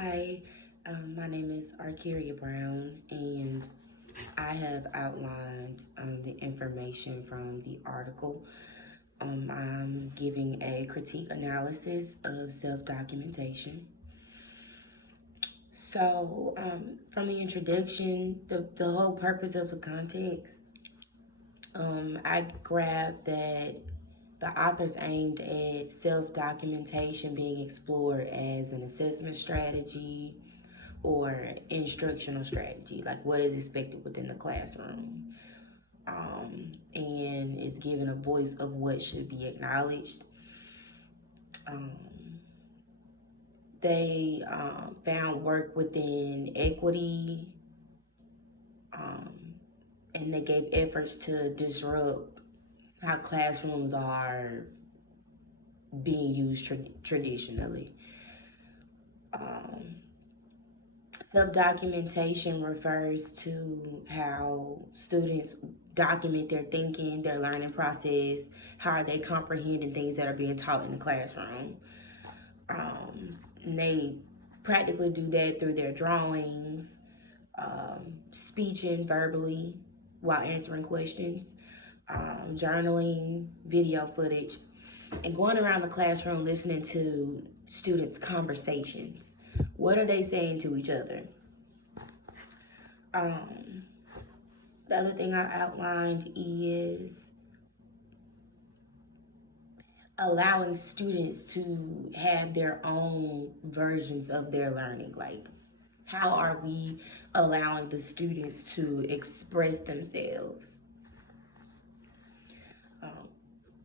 Hi, my name is Arkeria Brown, and I have outlined the information from the article. I'm giving a critique analysis of self documentation. So, from the introduction, the whole purpose of the context, I grabbed that the authors aimed at self documentation being explored as an assessment strategy or instructional strategy, like what is expected within the classroom. And it's given a voice of what should be acknowledged. Um, they found work within equity, um, and they gave efforts to disrupt how classrooms are being used traditionally. Um, Self documentation refers to how students document their thinking, their learning process, how are they comprehending things that are being taught in the classroom. And they practically do that through their drawings, speeching verbally while answering questions, journaling, video footage, and going around the classroom listening to students' conversations. What are they saying to each other? Um, the other thing I outlined is allowing students to have their own versions of their learning. Like, how are we allowing the students to express themselves? Um,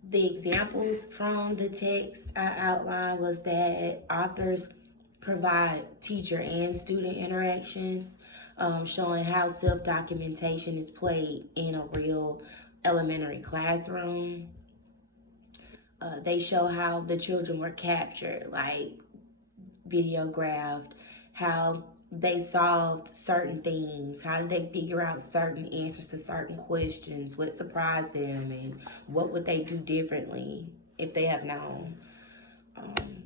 the examples from the text I outlined was that authors provide teacher and student interactions, showing how self documentation is played in a real elementary classroom. They show how the children were captured, like videographed, how they solved certain things, how did they figure out certain answers to certain questions, what surprised them, and what would they do differently if they have known. Um,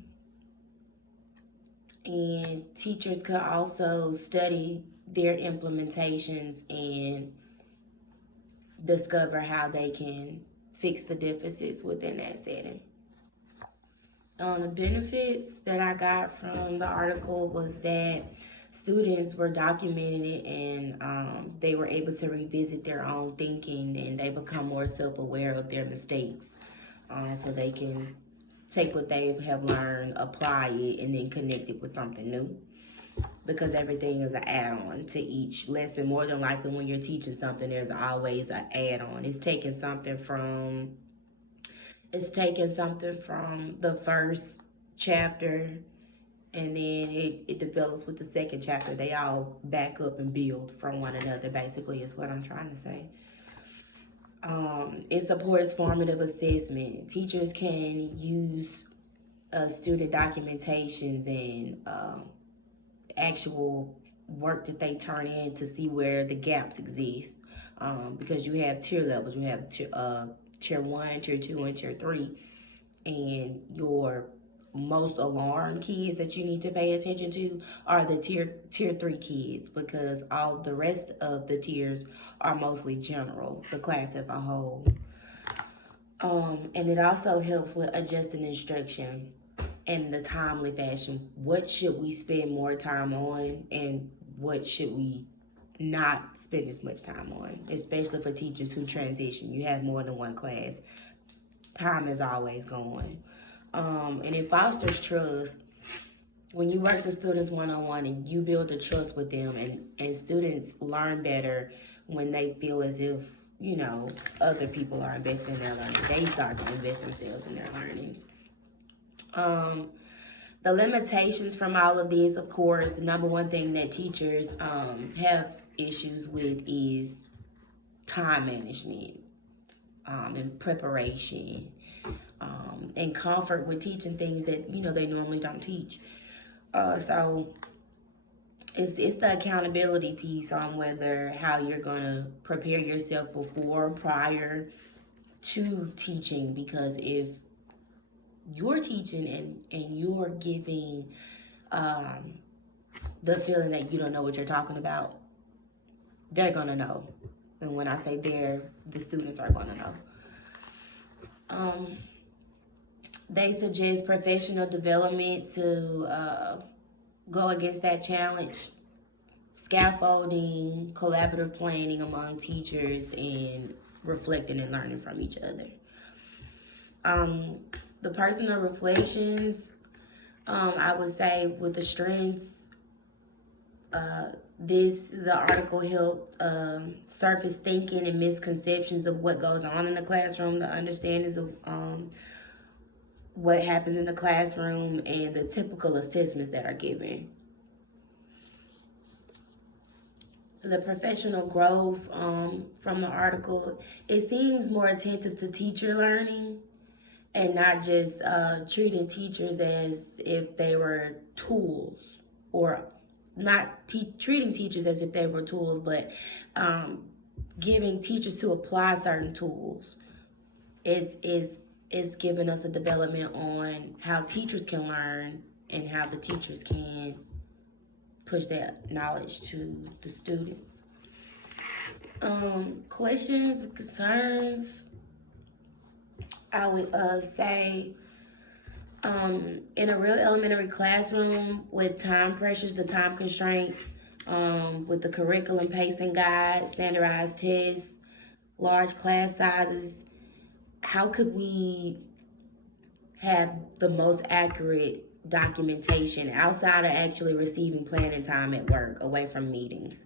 and teachers could also study their implementations and discover how they can fix the deficits within that setting. The benefits that I got from the article was that students were documenting it, and they were able to revisit their own thinking, and they become more self-aware of their mistakes, so they can take what they have learned, apply it, and then connect it with something new, because everything is an add-on to each lesson. More than likely, when you're teaching something, there's always an add-on. It's taking something from the first chapter, and then it develops with the second chapter. They all back up and build from one another, basically, is what I'm trying to say. It supports formative assessment. Teachers can use student documentations and actual work that they turn in to see where the gaps exist, because you have tier levels. You have tier 1, tier 2, and tier 3, and your most alarmed kids that you need to pay attention to are the tier 3 kids, because all the rest of the tiers are mostly general, the class as a whole. And it also helps with adjusting instruction in the timely fashion. What should we spend more time on, and what should we not spend as much time on, especially for teachers who transition. You have more than one class. Time is always going. And it fosters trust. When you work with students one-on-one and you build a trust with them, and students learn better when they feel as if, other people are investing in their learning. They start to invest themselves in their learnings. Um, the limitations from all of this, of course, the number one thing that teachers have issues with is time management, and preparation, and comfort with teaching things that they normally don't teach. So it's the accountability piece on whether how you're gonna prepare yourself before, prior to teaching, because if you're teaching and you're giving, um, the feeling that you don't know what you're talking about, they're gonna know. And when I say they're, the students are gonna know. They suggest professional development to go against that challenge, scaffolding, collaborative planning among teachers, and reflecting and learning from each other. The personal reflections, I would say with the strengths, the article helped surface thinking and misconceptions of what goes on in the classroom, the understandings of what happens in the classroom, and the typical assessments that are given. The professional growth from the article, it seems more attentive to teacher learning and not just treating teachers as if they were tools, or not treating teachers as if they were tools, but giving teachers to apply certain tools. It's giving us a development on how teachers can learn and how the teachers can push that knowledge to the students. Questions, concerns, I would say in a real elementary classroom with time pressures, the time constraints, with the curriculum pacing guide, standardized tests, large class sizes, how could we have the most accurate documentation outside of actually receiving planning time at work, away from meetings?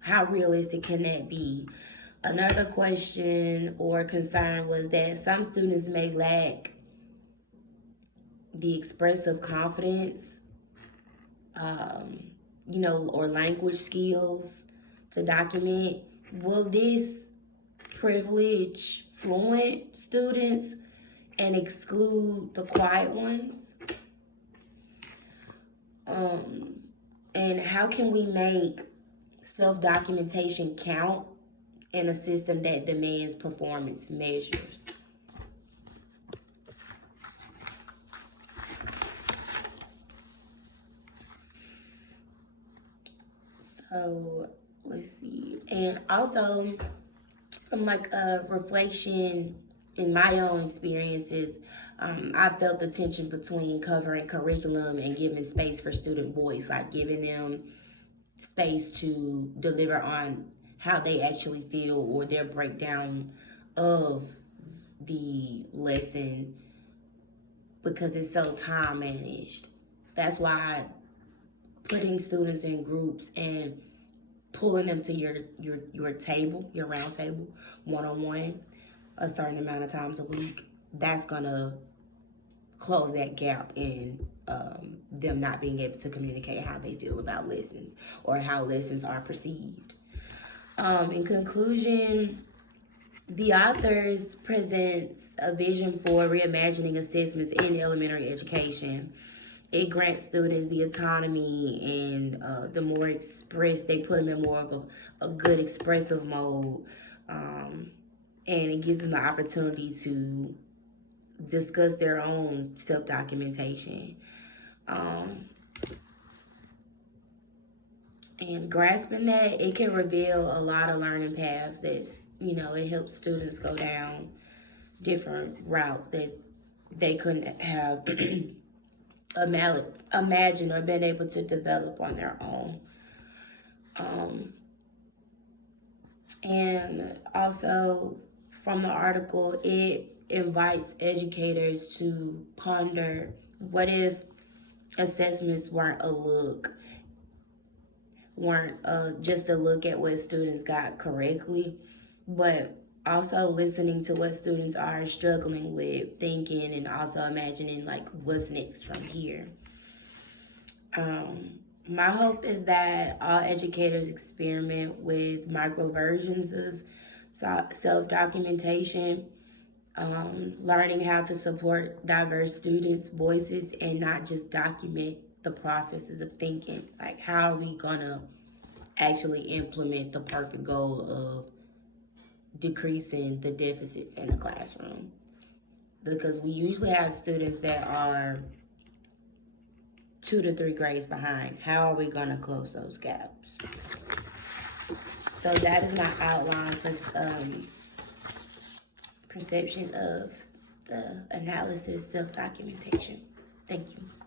How realistic can that be? Another question or concern was that some students may lack the expressive confidence, or language skills to document. Will this privilege fluent students and exclude the quiet ones? And how can we make self-documentation count in a system that demands performance measures? So let's see. And also, from like a reflection in my own experiences, I felt the tension between covering curriculum and giving space for student voice, like giving them space to deliver on how they actually feel or their breakdown of the lesson, because it's so time managed. That's why putting students in groups and pulling them to your table, your round table, one-on-one, a certain amount of times a week, that's gonna close that gap in them not being able to communicate how they feel about lessons or how lessons are perceived. In conclusion, the authors presents a vision for reimagining assessments in elementary education. It grants students the autonomy and the more expressed, they put them in more of a good expressive mode. And it gives them the opportunity to discuss their own self-documentation. And grasping that, it can reveal a lot of learning paths that's, it helps students go down different routes that they couldn't have imagined or been able to develop on their own. And also from the article, it invites educators to ponder, what if assessments weren't just a look at what students got correctly, but also listening to what students are struggling with, thinking, and also imagining like what's next from here. My hope is that all educators experiment with micro versions of self-documentation, learning how to support diverse students' voices and not just document the processes of thinking. Like, how are we gonna actually implement the perfect goal of decreasing the deficits in the classroom? Because we usually have students that are 2 to 3 grades behind. How are we going to close those gaps? So that is my outline for perception of the analysis self-documentation. Thank you.